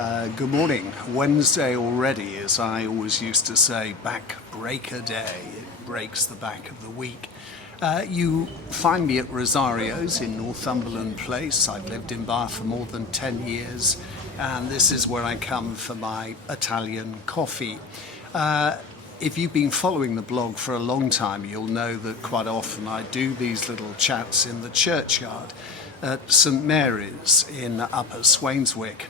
Good morning. Wednesday already, as I always used to say, back breaker day. It breaks the back of the week. You find me at Rosario's in Northumberland Place. I've lived in Bath for more than 10 years, and this is where I come for my Italian coffee. If you've been following the blog for a long time, you'll know that quite often I do these little chats in the churchyard at St Mary's in Upper Swainswick.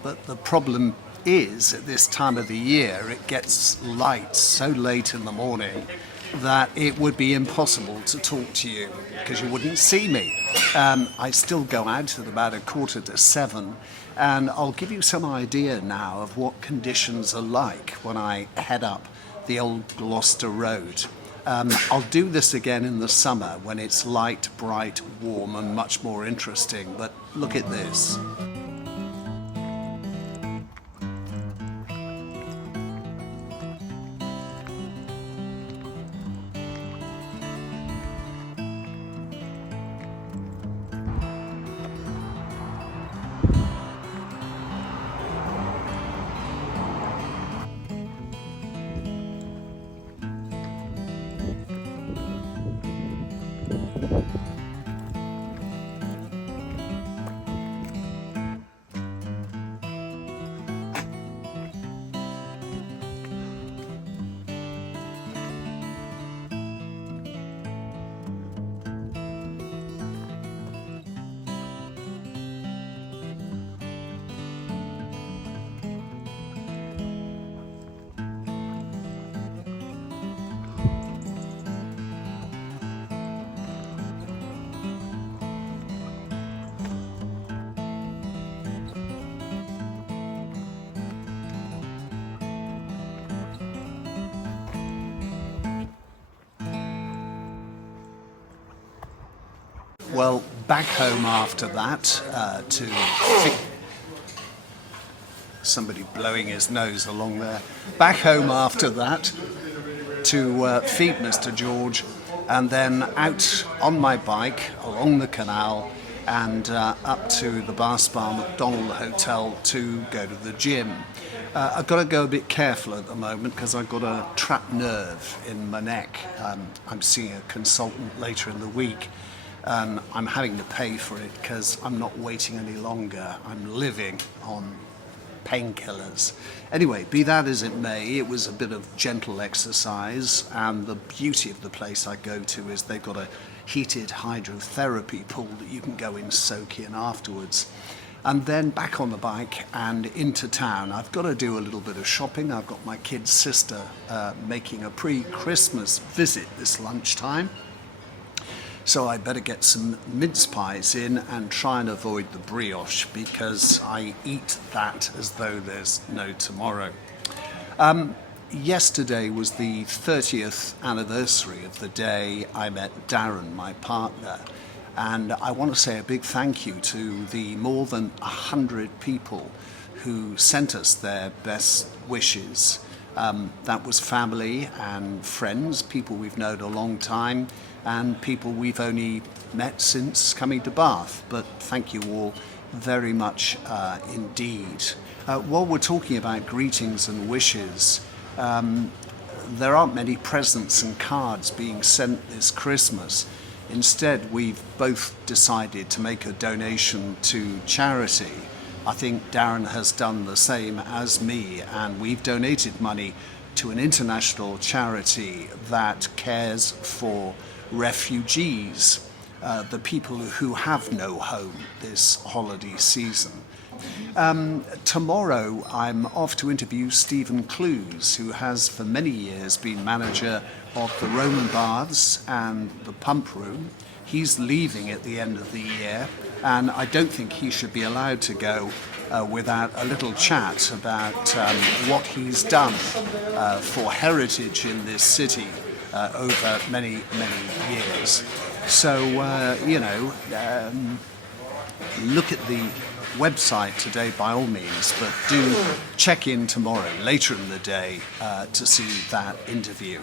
But the problem is, at this time of the year, it gets light so late in the morning that it would be impossible to talk to you because you wouldn't see me. I still go out at about 6:45, and I'll give you some idea now of what conditions are like when I head up the old Gloucester Road. I'll do this again in the summer when it's light, bright, warm, and much more interesting. But look at this. Well, back home after that somebody blowing his nose along there. Back home after that to feed Mr. George, and then out on my bike along the canal and up to the Bar Spa McDonald Hotel to go to the gym. I've got to go a bit careful at the moment because I've got a trapped nerve in my neck. I'm seeing a consultant later in the week, and I'm having to pay for it because I'm not waiting any longer. I'm living on painkillers. Anyway, be that as it may, it was a bit of gentle exercise, and the beauty of the place I go to is they've got a heated hydrotherapy pool that you can go in, soak in afterwards. And then back on the bike and into town. I've got to do a little bit of shopping. I've got my kid's sister making a pre-Christmas visit this lunchtime. So I better get some mince pies in and try and avoid the brioche because I eat that as though there's no tomorrow. Yesterday was the 30th anniversary of the day I met Darren, my partner. And I want to say a big thank you to the more than 100 people who sent us their best wishes. That was family and friends, people we've known a long time, and people we've only met since coming to Bath. But thank you all very much indeed. While we're talking about greetings and wishes, there aren't many presents and cards being sent this Christmas. Instead, we've both decided to make a donation to charity. I think Darren has done the same as me, and we've donated money to an international charity that cares for refugees, the people who have no home this holiday season. Tomorrow I'm off to interview Stephen Clues, who has for many years been manager of the Roman Baths and the Pump Room. He's leaving at the end of the year, and I don't think he should be allowed to go without a little chat about what he's done for heritage in this city over many, many years. So, look at the website today by all means, but do check in tomorrow, later in the day, to see that interview.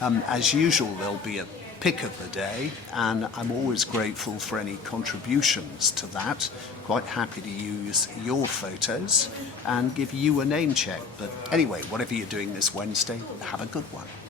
As usual, there'll be a pick of the day, and I'm always grateful for any contributions to that. Quite happy to use your photos and give you a name check. But anyway, whatever you're doing this Wednesday, have a good one.